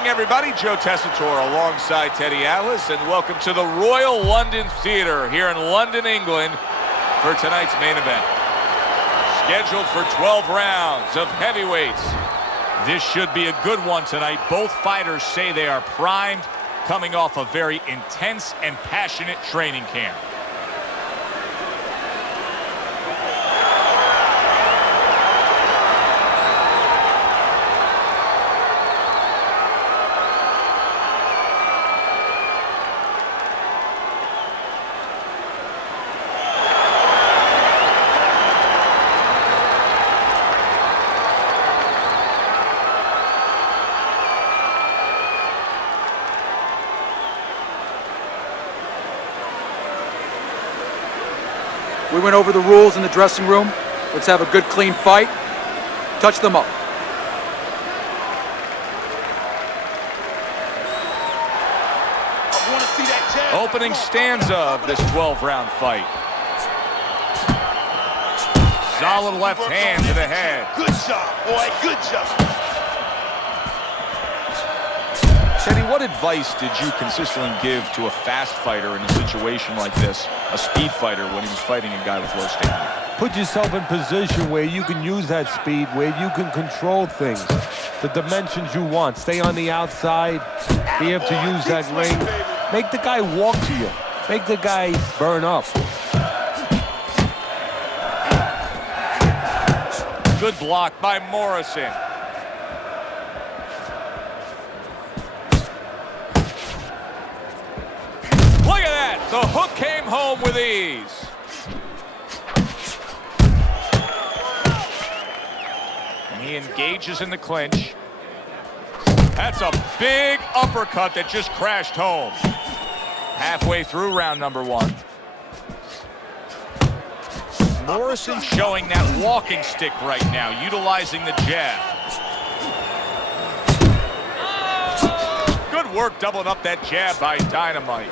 evening, everybody. Joe Tessitore alongside Teddy Atlas, and welcome to the Royal London Theatre here in London, England, for tonight's main event. Scheduled for 12 rounds of heavyweights. This should be a good one tonight. Both fighters say they are primed, coming off a very intense and passionate training camp. We went over the rules in the dressing room. Let's have a good, clean fight. Touch them up. I want to see that jab. Opening stanza of this 12-round fight. Solid left hand to the head. Good job, boy. Good job. Teddy, what advice did you consistently give to a fast fighter in a situation like this, a speed fighter, when he was fighting a guy with low stamina? Put yourself in position where you can use that speed, where you can control things, the dimensions you want. Stay on the outside, be able to use that ring. Make the guy walk to you. Make the guy burn up. Good block by Morrison. Look at that! The hook came home with ease. And he engages in the clinch. That's a big uppercut that just crashed home. Halfway through round number one. Morrison showing that walking stick right now, utilizing the jab. Good work doubling up that jab by Dynamite.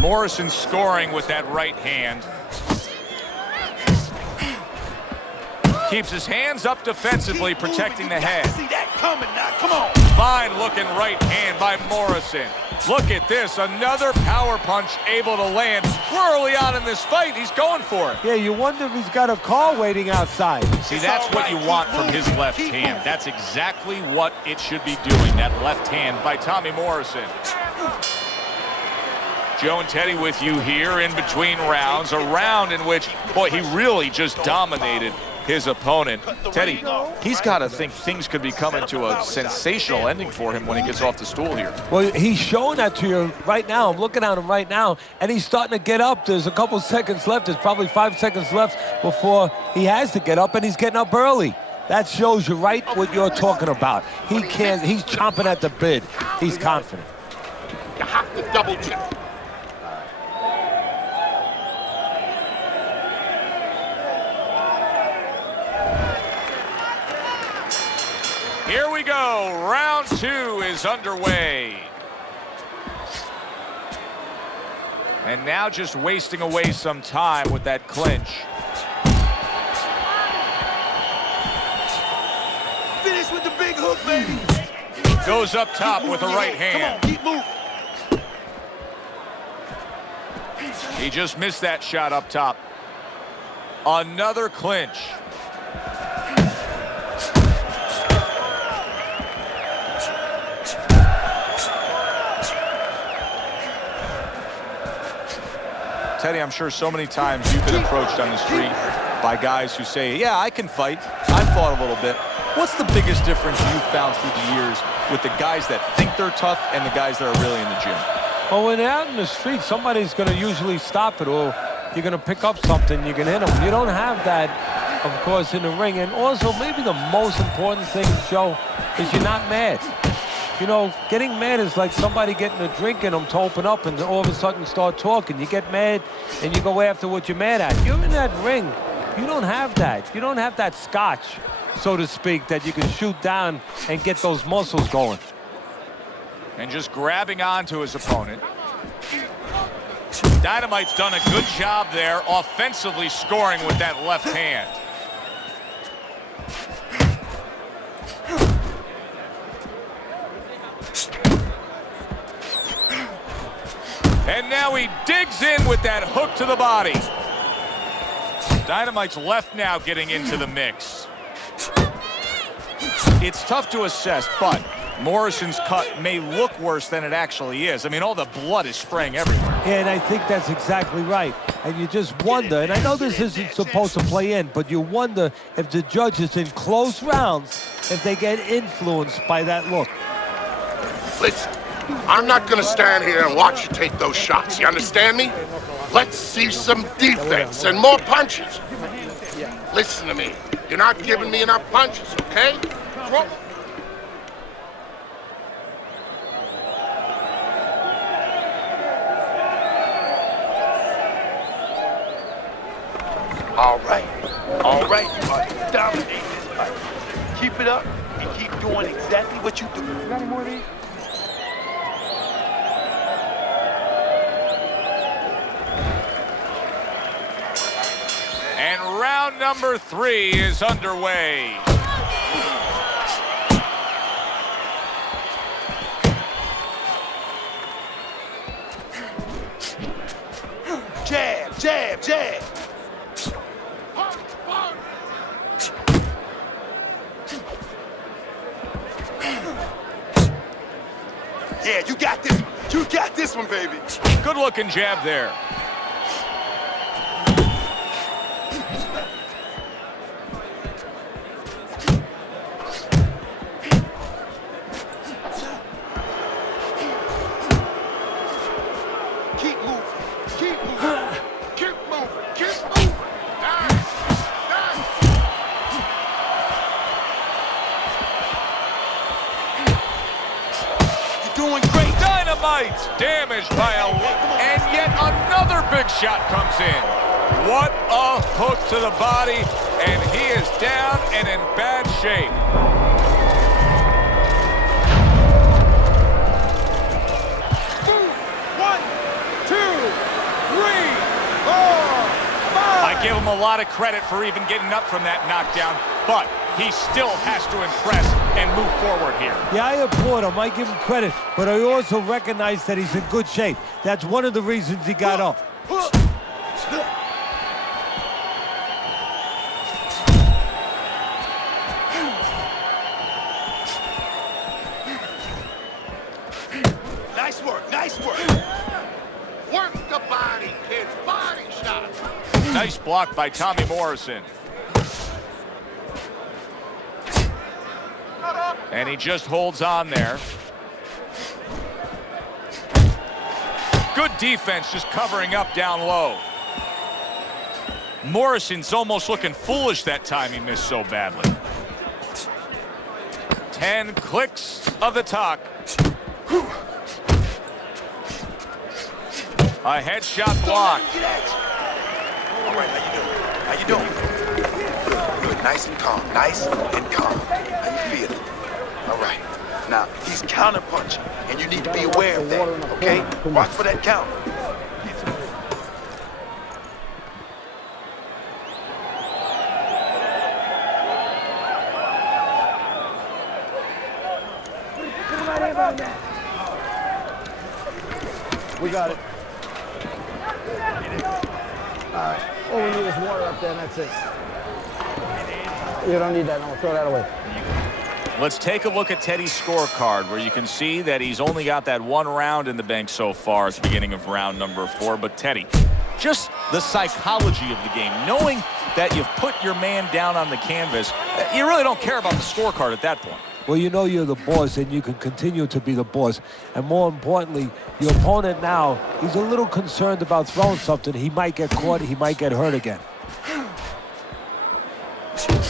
Morrison scoring with that right hand. Keeps his hands up defensively, protecting the head. See that coming now. Come on. Fine looking right hand by Morrison. Look at this, another power punch able to land. We're early on in this fight. He's going for it. Yeah, you wonder if he's got a car waiting outside. See, that's what you want from his left hand. That's exactly what it should be doing, that left hand by Tommy Morrison. Joe and Teddy with you here in between rounds. A round in which, boy, he really just dominated his opponent. Teddy, he's got to think things could be coming to a sensational ending for him when he gets off the stool here. Well, he's showing that to you right now. I'm looking at him right now, and he's starting to get up. There's a couple seconds left. There's probably 5 seconds left before he has to get up, and he's getting up early. That shows you right what you're talking about. He's chomping at the bit. He's confident. You have to double check. Here we go. Round two is underway. And now just wasting away some time with that clinch. Finish with the big hook, baby. Goes up top with a right hand. Come on, keep moving. He just missed that shot up top. Another clinch. Teddy, I'm sure so many times you've been approached on the street by guys who say, yeah, I can fight. I've fought a little bit. What's the biggest difference you've found through the years with the guys that think they're tough and the guys that are really in the gym? Well, when they're out in the street, somebody's going to usually stop it, or you're going to pick up something, you can hit them. You don't have that, of course, in the ring. And also, maybe the most important thing, Joe, is you're not mad. You know, getting mad is like somebody getting a drink in them to open up and all of a sudden start talking. You get mad and you go after what you're mad at. You're in that ring. You don't have that. You don't have that scotch, so to speak, that you can shoot down and get those muscles going. And just grabbing onto his opponent. Dynamite's done a good job there offensively scoring with that left hand. And now he digs in with that hook to the body. Dynamite's left now getting into the mix. It's tough to assess, but Morrison's cut may look worse than it actually is. I mean, all the blood is spraying everywhere. Yeah, and I think that's exactly right. And you just wonder, and I know this isn't supposed to play in, but you wonder if the judges in close rounds, if they get influenced by that look. Listen, I'm not gonna stand here and watch you take those shots. You understand me? Let's see some defense and more punches. Listen to me. You're not giving me enough punches, okay? Throw. All right, buddy. Dominate this fight. Keep it up and keep doing exactly what you do. You got any more of these? And round number 3 is underway. Jab, jab, jab. Yeah, you got this. You got this one, baby. Good looking jab there. Keep moving. Keep moving. Keep moving. Keep moving. Nice. Nice. You're doing great. Dynamite damaged by a... And yet another big shot comes in. What a hook to the body. And he is down and in bad shape. I give him a lot of credit for even getting up from that knockdown, but he still has to impress and move forward here. Yeah, I applaud him. I give him credit, but I also recognize that he's in good shape. That's one of the reasons he got up. Nice work, nice work. Work the body, kid. Body shot. Nice block by Tommy Morrison. And he just holds on there. Good defense just covering up down low. Morrison's almost looking foolish that time he missed so badly. 10 clicks of the talk. A headshot block. All right, how you doing? How you doing? Good, nice and calm. Nice and calm. How you feeling? All right. Now, he's counter-punching, and you need to be aware of that, okay? Watch for that counter. We got it. All right. All we need is water up there, and that's it. You don't need that. No, throw that away. Let's take a look at Teddy's scorecard, where you can see that he's only got that 1 round in the bank so far at the beginning of round number 4. But Teddy, just the psychology of the game, knowing that you've put your man down on the canvas, you really don't care about the scorecard at that point. Well, you know you're the boss, and you can continue to be the boss. And more importantly, your opponent now, he's a little concerned about throwing something. He might get caught. He might get hurt again.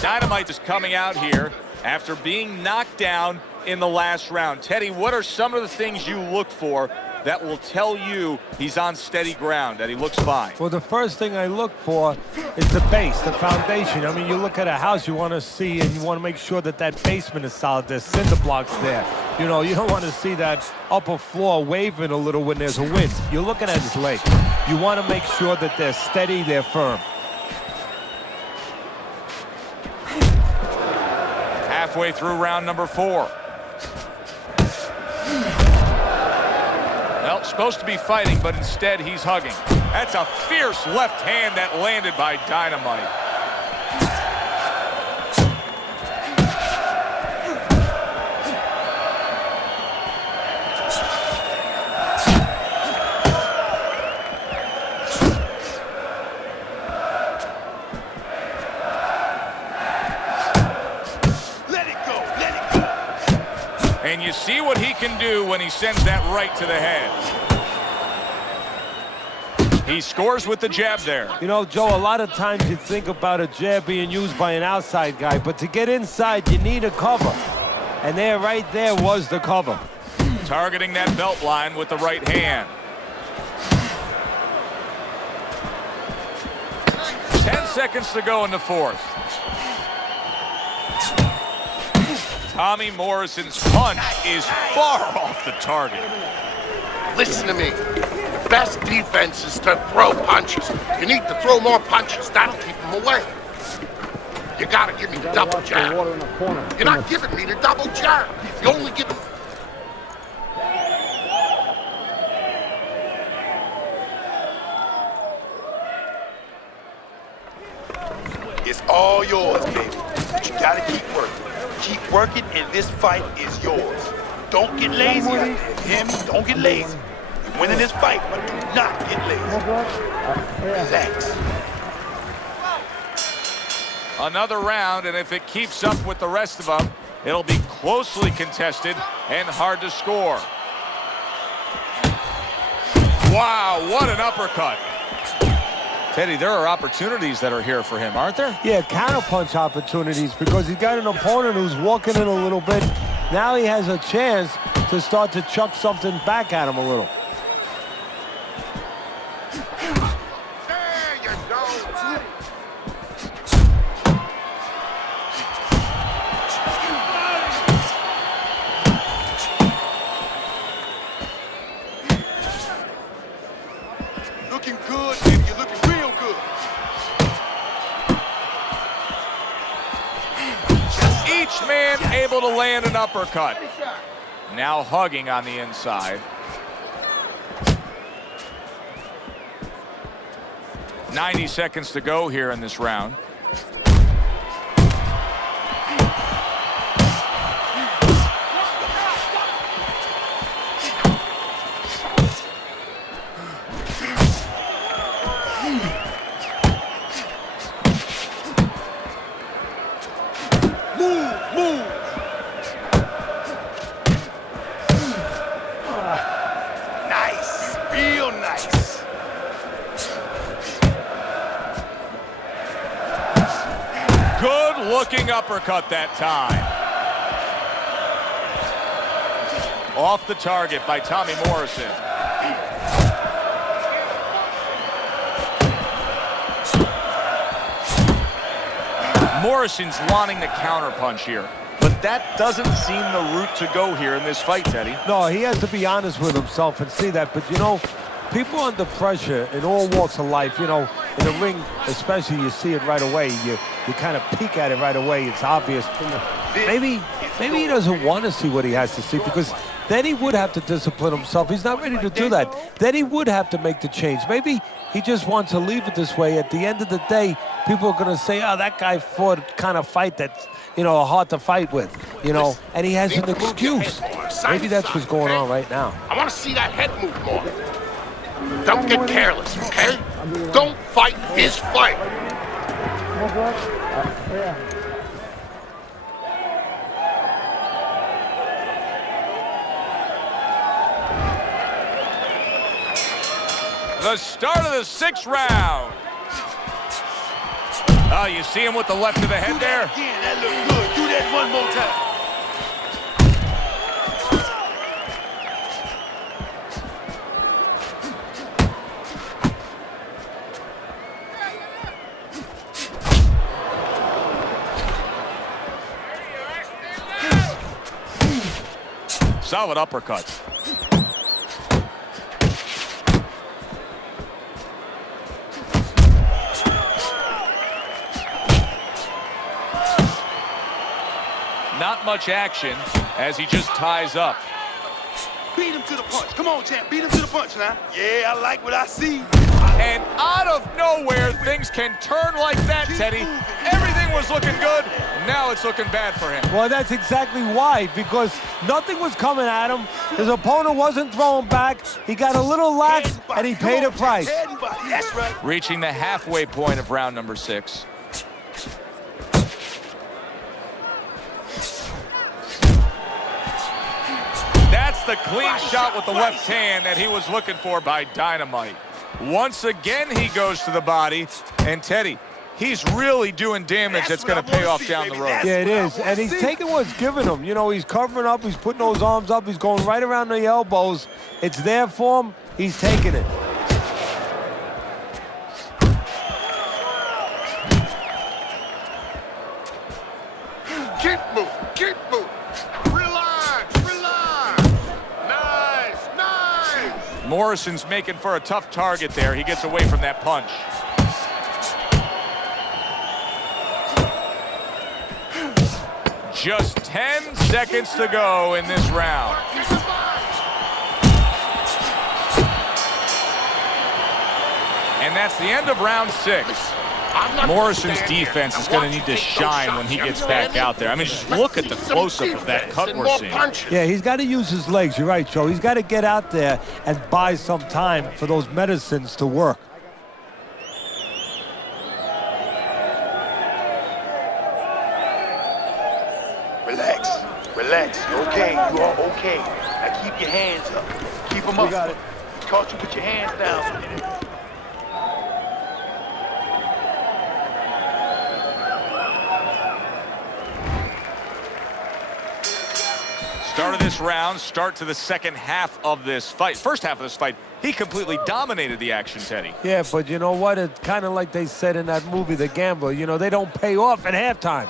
Dynamite is coming out here after being knocked down in the last round. Teddy, what are some of the things you look for that will tell you he's on steady ground, that he looks fine? Well, the first thing I look for is the base, the foundation. I mean, you look at a house, you want to see and you want to make sure that that basement is solid. There's cinder blocks there. You know, you don't want to see that upper floor waving a little when there's a wind. You're looking at his leg. You want to make sure that they're steady, they're firm. Halfway through round number 4. Well, supposed to be fighting, but instead he's hugging. That's a fierce left hand that landed by Dynamite. And you see what he can do when he sends that right to the head. He scores with the jab there. You know, Joe, a lot of times you think about a jab being used by an outside guy, but to get inside, you need a cover. And there, right there, was the cover. Targeting that belt line with the right hand. 10 seconds to go in the 4th. Tommy Morrison's punch is far off the target. Listen to me. The best defense is to throw punches. You need to throw more punches. That'll keep them away. You gotta give me the double jab. You're not giving me the double jab. You only give me... It's all yours, baby. But you gotta keep working. Keep working, and this fight is yours. Don't get lazy out there. Hear me? Don't get lazy. You're winning this fight, but do not get lazy. Relax. Another round, and if it keeps up with the rest of them, it'll be closely contested and hard to score. Wow, what an uppercut. Teddy, there are opportunities that are here for him, aren't there? Yeah, counterpunch opportunities, because he's got an opponent who's walking in a little bit. Now he has a chance to start to chuck something back at him a little. There you go. Looking good, baby. You're looking real good. Each man able to land an uppercut. Now hugging on the inside. 90 seconds to go here in this round. Nice. Real nice. Good looking uppercut that time. Off the target by Tommy Morrison. Morrison's wanting the counterpunch here, but that doesn't seem the route to go here in this fight, Teddy. No, he has to be honest with himself and see that. But, you know, people under pressure in all walks of life, you know, in the ring especially, you see it right away. You kind of peek at it right away. It's obvious. Maybe he doesn't want to see what he has to see, because then he would have to discipline himself. He's not ready to do that. Then he would have to make the change. Maybe he just wants to leave it this way. At the end of the day, people are going to say, oh, that guy fought kind of fight that's, you know, hard to fight with, you know, and he has an excuse. Maybe that's what's going on right now. I want to see that head move more. Don't get careless, okay? Don't fight his fight. The start of the 6th round. Oh, you see him with the left of the head there? Again, that looked good. Do that one more time. Solid uppercut. Not much action as he just ties up. Beat him to the punch. Come on, champ. Beat him to the punch now. Yeah, I like what I see. And out of nowhere, things can turn like that, Teddy. Everything was looking good. Now it's looking bad for him. Well, that's exactly why, because nothing was coming at him. His opponent wasn't throwing back. He got a little lax, and he paid a price. That's right. Reaching the halfway point of round number 6. That's the clean shot with the left hand that he was looking for by Dynamite. Once again, he goes to the body. And Teddy, he's really doing damage that's going to pay off down the road. Yeah, it is. And he's taking what's given him. You know, he's covering up. He's putting those arms up. He's going right around the elbows. It's there for him. He's taking it. Keep moving, keep moving. Relax, relax. Nice, nice. Morrison's making for a tough target there. He gets away from that punch. Just 10 seconds to go in this round. And that's the end of round 6. Morrison's defense is going to need to shine when he gets back out there. I mean, just look at the close-up of that cut we're seeing. Yeah, he's got to use his legs. You're right, Joe. He's got to get out there and buy some time for those medicines to work. Relax. Relax. You're okay. You are okay. Now keep your hands up. Keep them up. We got it. Caught you with your hands down. Start of this round, start to the second half of this fight. First half of this fight, he completely dominated the action, Teddy. Yeah, but you know what? It's kind of like they said in that movie, The Gambler. You know, they don't pay off at halftime.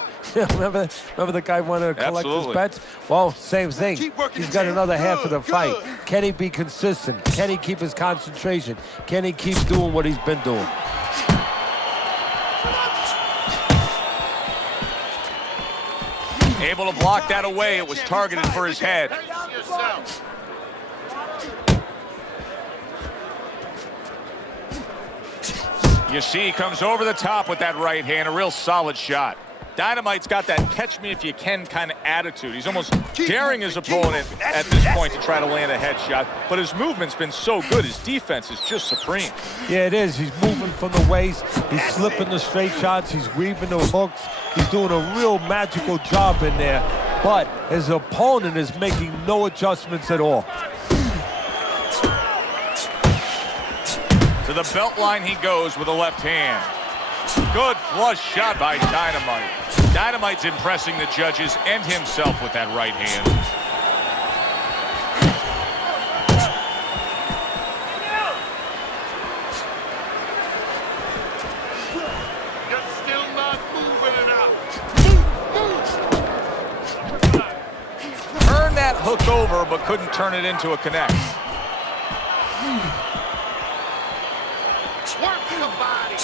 remember the guy wanted to collect his bets? Well, same thing. He's got another half of the fight. Can he be consistent? Can he keep his concentration? Can he keep doing what he's been doing? Able to block that away. It was targeted for his head. You see, he comes over the top with that right hand. A real solid shot. Dynamite's got that catch-me-if-you-can kind of attitude. He's almost daring his opponent at this point to try to land a headshot, but his movement's been so good. His defense is just supreme. Yeah, it is. He's moving from the waist. He's slipping the straight shots. He's weaving the hooks. He's doing a real magical job in there, but his opponent is making no adjustments at all. To the belt line he goes with a left hand. Good flush shot by Dynamite. Dynamite's impressing the judges and himself with that right hand. You're still not moving enough. Turned that hook over, but couldn't turn it into a connect. Work the body.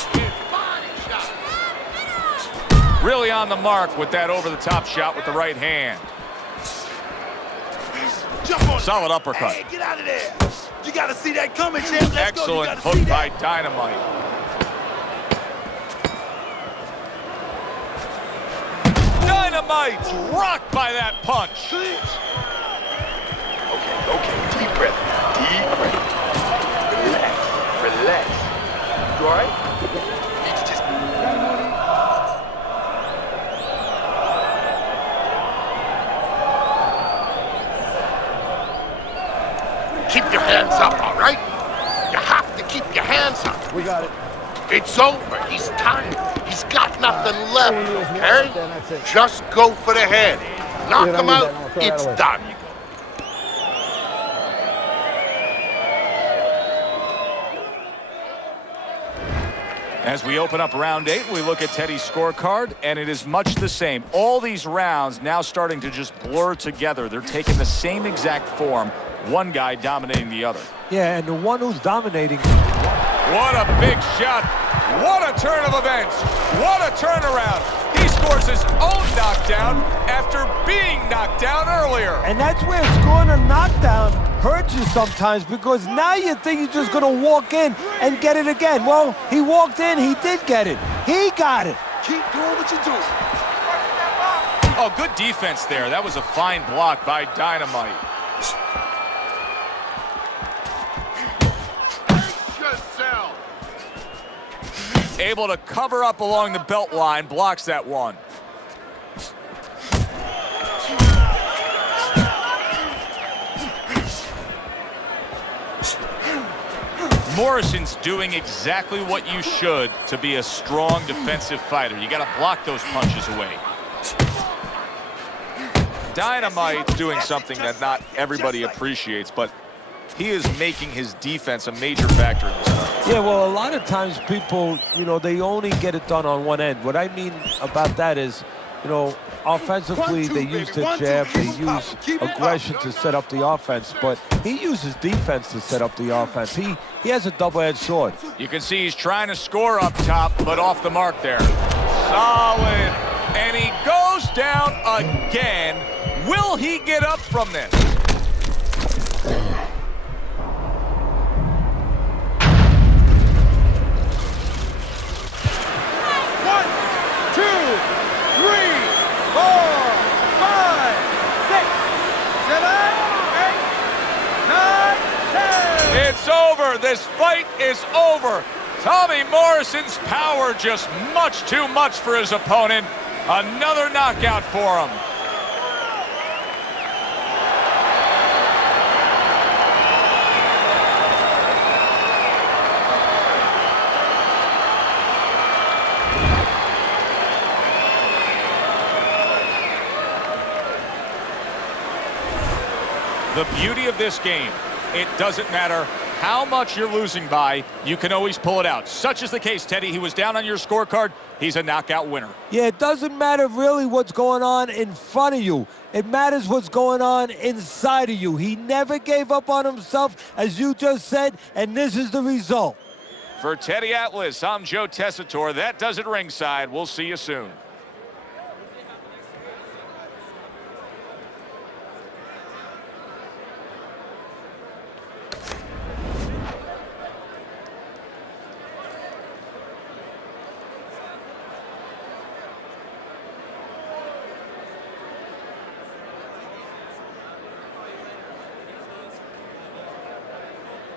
Body shot. Really on the mark with that over-the-top shot with the right hand. Jump on. Solid uppercut. Hey, get out of there. You got to see that coming, champ. Let's Excellent go. hook by Dynamite. Dynamite's rocked by that punch. Okay. Deep breath. Deep breath. Relax. You all right? You just... Keep your hands up, all right? You have to keep your hands up. We got it. It's over. He's tired. He's got nothing left, okay? That's it. Just go for the head. Knock You don't him need out. that. I'm gonna throw that It's away. done. As we open up round 8, we look at Teddy's scorecard, and it is much the same. All these rounds now starting to just blur together. They're taking the same exact form, one guy dominating the other. Yeah, and the one who's dominating. What a big shot. What a turn of events. What a turnaround. He scores his own knockdown after being knocked down earlier. And that's where scoring a knockdown hurts you sometimes, because now you think you're just going to walk in and get it again. Well, he walked in, he did get it. He got it. Keep doing what you do. Oh, good defense there. That was a fine block by Dynamite. Able to cover up along the belt line, blocks that one. Morrison's doing exactly what you should to be a strong defensive fighter. You got to block those punches away. Dynamite's doing something that not everybody appreciates, but he is making his defense a major factor in this fight. Yeah, well, a lot of times people, they only get it done on one end. What I mean about that is, offensively, they use the jab, they use aggression to set up the offense, but he uses defense to set up the offense. He has a double-edged sword. You can see he's trying to score up top, but off the mark there. Solid. And he goes down again. Will he get up from this? It's over. This fight is over. Tommy Morrison's power just much too much for his opponent. Another knockout for him. The beauty of this game, it doesn't matter how much you're losing by, you can always pull it out. Such is the case, Teddy. He was down on your scorecard. He's a knockout winner. Yeah, it doesn't matter really what's going on in front of you. It matters what's going on inside of you. He never gave up on himself, as you just said, and this is the result. For Teddy Atlas, I'm Joe Tessitore. That does it ringside. We'll see you soon.